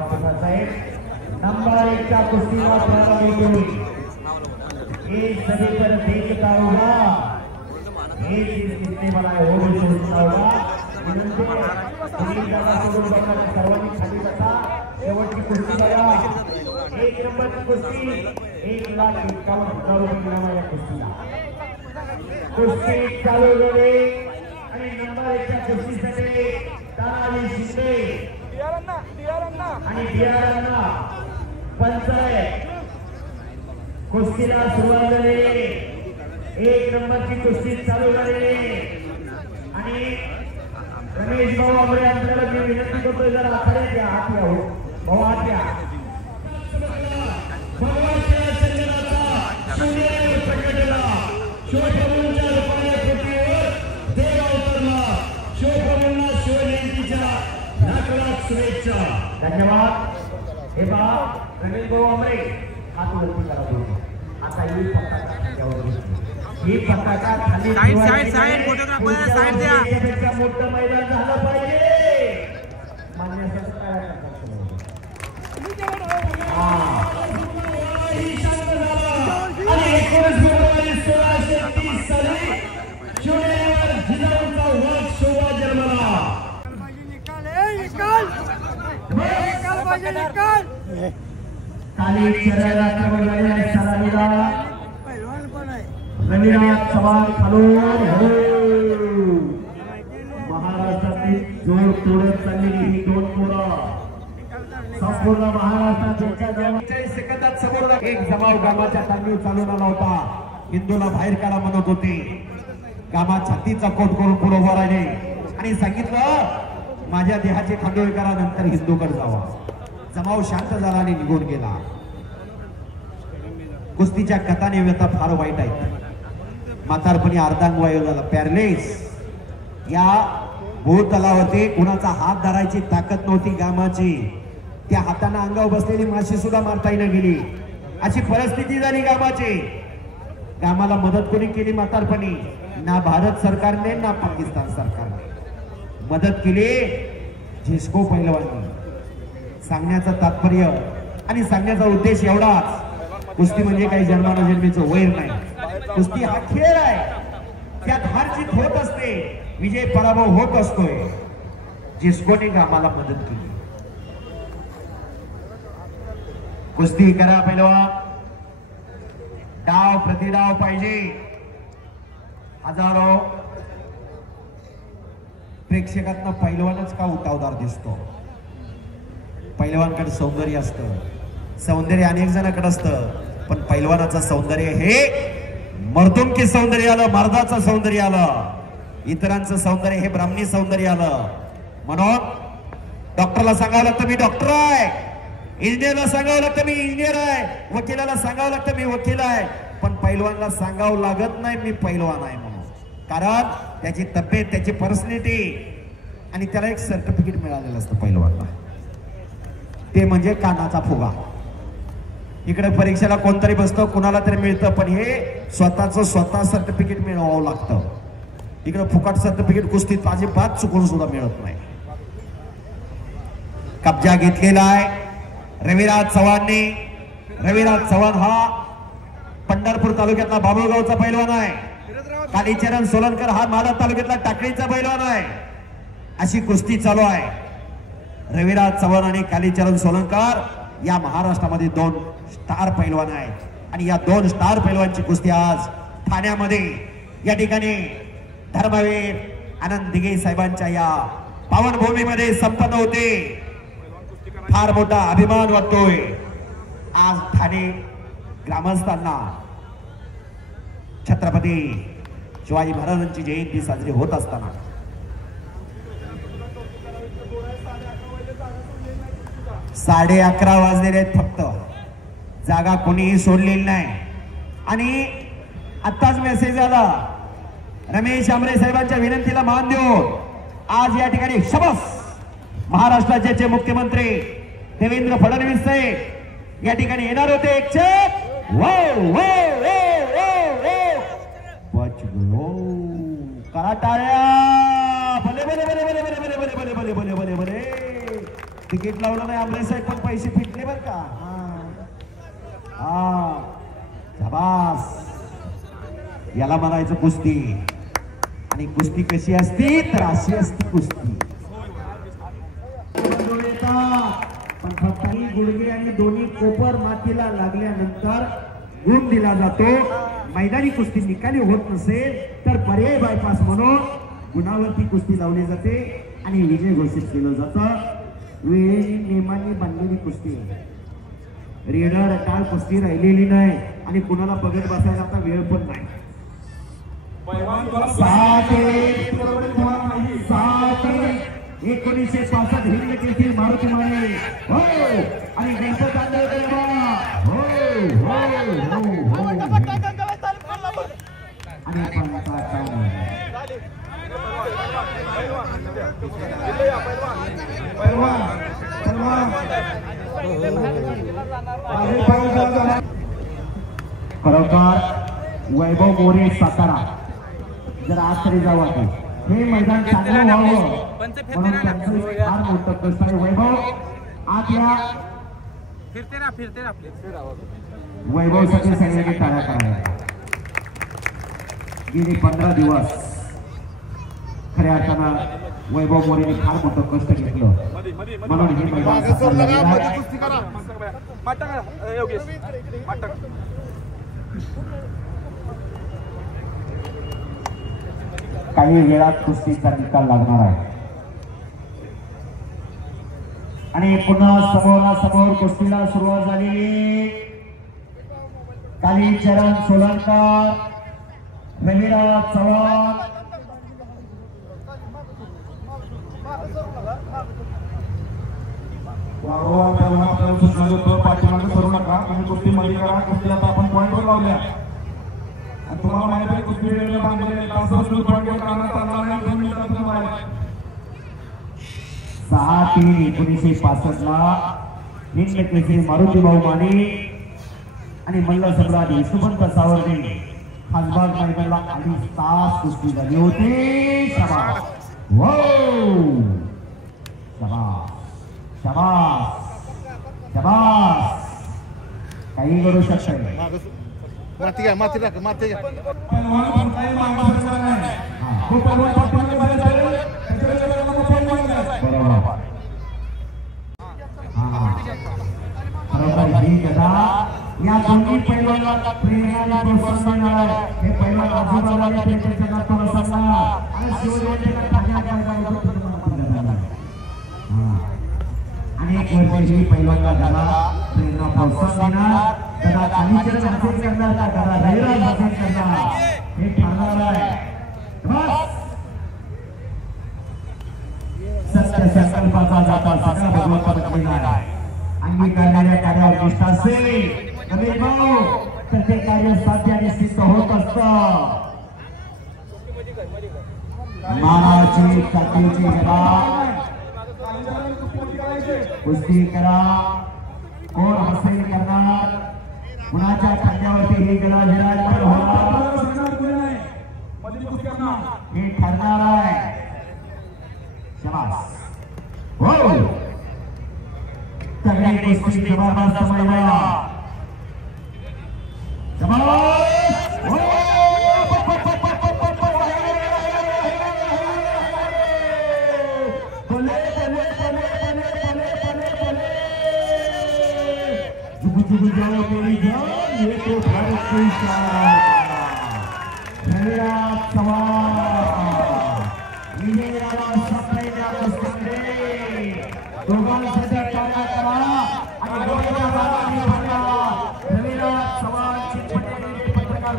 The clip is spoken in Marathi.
धन्यवाद साहेब. नंबर 1 च्या कुस्तीला प्रारंभ होईल. एक सभी पर देखता होगा, एक किसने बनाया हो भी सोचता होगा. सर्वांनी खाली बसा. शेवटची कुस्ती बघा. 1 नंबरची कुस्ती 1,51,000 रुपये या कुस्तीला. कुस्ती चालू झाली आणि नंबर 1 च्या कुस्तीसाठी तानाजी शिंदे आणि बिहारांना पंच कुस्तीला सुरुवात झाली. 1 नंबरची कुस्ती चालू झाली आणि रमेश भाऊ आंबळे आपल्याला मी विनंती करतोय जरा आखाड्यात या. हात या हो भाऊ, हात या. भगवानच्या चंद्राचा सूर्य प्रकटला. शिवप्रभूंच्या रूपाने पृथ्वीवर देव अवतरला. शिवप्रभूंना शिवजयंतीच्या लाख शुभेच्छा. धन्यवाद. हे पहा रमेश भाऊ आंबळे हात वरती करा दोन. आता ही पताका खाली साइड फोटोग्राफर साइड द्या. मोठं मैदान झालं पाहिजे. मान्य आणि 19 फेब्रुवारी 1630 साली शिवनेरीवर जिजाऊंचा वाघ शोभा जन्मला. काली शरीरात वगैरे सरावीला रविराज चव्हाण खालून महाराष्ट्रातील जोर तोडत चाललेली ही 2 पोरं संपूर्ण महाराष्ट्रात सेकंदात समोर एक जमाव गामाच्या तांदूळ चालून आला होता. हिंदूला बाहेर काढा म्हणत होते. गामा छातीचा कोट करून पुढे उभा राहिले आणि सांगितलं माझ्या देहाचे खांडोळे करा, नंतर हिंदूकडे जावा. जमाव शांत झाला आणि निघून गेला. कुस्तीच्या कथाने व्यथा फार वाईट आहेत. म्हातारपणी अर्धांग वायू झाला, पॅरलेस. या भूतलावरती कुणाचा हात धरायची ताकद नव्हती गामाची. त्या हाताने अंगावर बसलेली माशी सुद्धा मारता येईना गेली, अशी परिस्थिती झाली गामाची. गामाला मदत कोणी केली म्हातारपणी? ना भारत सरकारने ना पाकिस्तान सरकारने मदत केली. झिस्को पहिलवानी. सांगण्याचं तात्पर्य आणि सांगण्याचा उद्देश एवढाच, कुस्ती म्हणजे काही जन्माजन्मीचं वैर नाही. कुस्ती हा खेळ आहे. त्यात हार जीत होत असते, विजय पराभव होत असतोय. जिस्कोने गामाला मदत केली. कुस्ती करा पहिलवान. डाव प्रतिडाव पाहिजे. हजारो प्रेक्षकांना पहिलवानच का उतावदार दिसतो? पहिलवानकडे सौंदर्य असतं. सौंदर्य अनेक जणांकडे असतं, पण पहिलवानाचं सौंदर्य हे मर्दुमकी सौंदर्य आलं, मर्दाचं सौंदर्य आलं. इतरांचं सौंदर्य हे ब्राह्मणी सौंदर्य आलं. म्हणून डॉक्टरला सांगावं लागतं मी डॉक्टर आहे, इंजिनियरला सांगावं लागतं मी इंजिनियर आहे, वकिलाला सांगावं लागतं मी वकील आहे, पण पहिलवानला सांगावं लागत नाही मी पहिलवान आहे म्हणून. कारण त्याची तब्येत, त्याची पर्सनॅलिटी आणि त्याला एक सर्टिफिकेट मिळालेलं असतं पहिलवानला. ते म्हणजे कानाचा फुगा. इकडे परीक्षेला कोणतरी बसतं, कुणाला तरी मिळतं, पण हे स्वतः सर्टिफिकेट मिळवावं लागतं. इकडे फुकट सर्टिफिकेट कुस्तीत अजिबात चुकून सुद्धा मिळत नाही. कब्जा घेतलेला आहे रविराज चव्हाणने. रविराज चव्हाण हा पंढरपूर तालुक्यातला बाबुळगावचा पैलवान आहे. कालीचरण सोलनकर हा माढा तालुक्यातला टाकळीचा पैलवान आहे. अशी कुस्ती चालू आहे. रविराज चव्हाण आणि कालीचरण सोलनकर या महाराष्ट्रामध्ये 2 स्टार पैलवान आहेत आणि या 2 स्टार पैलवानची कुस्ती आज ठाण्यामध्ये या ठिकाणी धर्मवीर आनंद दिघे साहेबांच्या या पावनभूमीमध्ये संपन्न होते. फार मोठा अभिमान वाटतोय आज ठाणे ग्रामस्थांना. छत्रपती शिवाजी महाराजांची जयंती साजरी होत असताना 11:30 वाजलेले आहेत. फक्त जागा कोणीही सोडलेली नाही. आणि आत्ताच मेसेज आला रमेश आंबरे साहेबांच्या विनंतीला मान देऊन आज या ठिकाणी शबस महाराष्ट्राचे मुख्यमंत्री देवेंद्र फडणवीस साहेब या ठिकाणी येणार होते. एक चेक करा टाळ्या. भले भले भले भले भले भले भले भले भले भले भले भले. तिकीट लावलं नाही आमरे साहेब पण पैसे फिटले बर का. शाबास. याला म्हणायचं कुस्ती. आणि कुस्ती कशी असती तर अशी असती कुस्ती. पण फक्त गुडघे आणि दोन्ही कोपर मातीला लागल्यानंतर गुण दिला जातो. मैदानी कुस्ती निकाली होत नसेल तर पर्याय बायपास म्हणून गुणावरती कुस्ती लावली जाते आणि विजय घोषित केलं जातं. वेळेने नियमांनी बांधलेली कुस्ती. रेडर टाळ कुस्ती राहिलेली नाही आणि कुणाला बघत बसायला आता वेळ पण नाही. 1965 हिंद केसरी मारुती माने हो आणि गणपत खरोखर वैभव मोरे सातारा जर आज तरी जावं हे मैदान चांगलं व्हावं म्हणून त्यांचं फार मोठं कष्ट आहे. वैभव आत या. फिरते ना वैभव साठी सगळ्यांनी टाळ्या कराव्या. गेली 15 दिवस खऱ्या अर्थानं वैभव मोरेने फार मोठं कष्ट घेतलं म्हणून हे मैदान काही वेळात कुस्तीचा निकाल लागणार आहे आणि पुन्हा समोरासमोर कुस्तीला सुरुवात झालेली. कालीचरण सोलंकर, रविराज चव्हाण, पाठीमागे करू नका. तुम्ही कुस्ती मध्ये करा. कुस्ती आता आपण पॉईंटवर लावल्या. तुम्हाला माहिती आहे कुस्ती वेळेला बांधलेले तासावर पॉईंटवर करण्यात आला नाही. 2 मिनिटातून बाहेर 6-3-1965 ला हिंद केसरी मारुती भाऊ माने आणि मल्ल सम्राट यशवंत सावर्डे खासबाग मैदानाला 2.5 तास कुस्ती झाली होती. शाबास. शाबास शाबास शाबास. काही करू शकत माती टाक माती बरोबर. ही गदा या दोन्ही पैलवानांना प्रेरणा प्रोत्साहन मिळालं. हे पैलवान आजूबाजूला त्यांच्या जगात प्रोत्साहन आणि शिवजयंतीला ठाण्यात अनेक वर्ष ही पैलवानला गदा प्रेरणा प्रोत्साहन देणार. गदा कालीचरण हासिल करणार का गदा रविराज हासिल करणार हे ठरणार आहे. बस सत्य संकल्पाचा जाता सगळा भगवंत बदलेला आहे. अंगीकारणाऱ्या कार्यावर निष्ठा असेल रमेश भाऊ तर ते कार्य साध्य आणि सिद्ध होत असतं. मानाची काठीची गदा कुस्ती करा. कोण हासिल करणार कुणाच्या खांद्यावरती ही गदा विराजमान होणार हे ठरणार आहे. शाबास. हो तगडी कुस्ती जबरदस्त मैदान. ये तो भारत की शान. रविराज चव्हाण दोघांसाठी टाळ्या करा आणि रविराज चव्हाण पत्रकार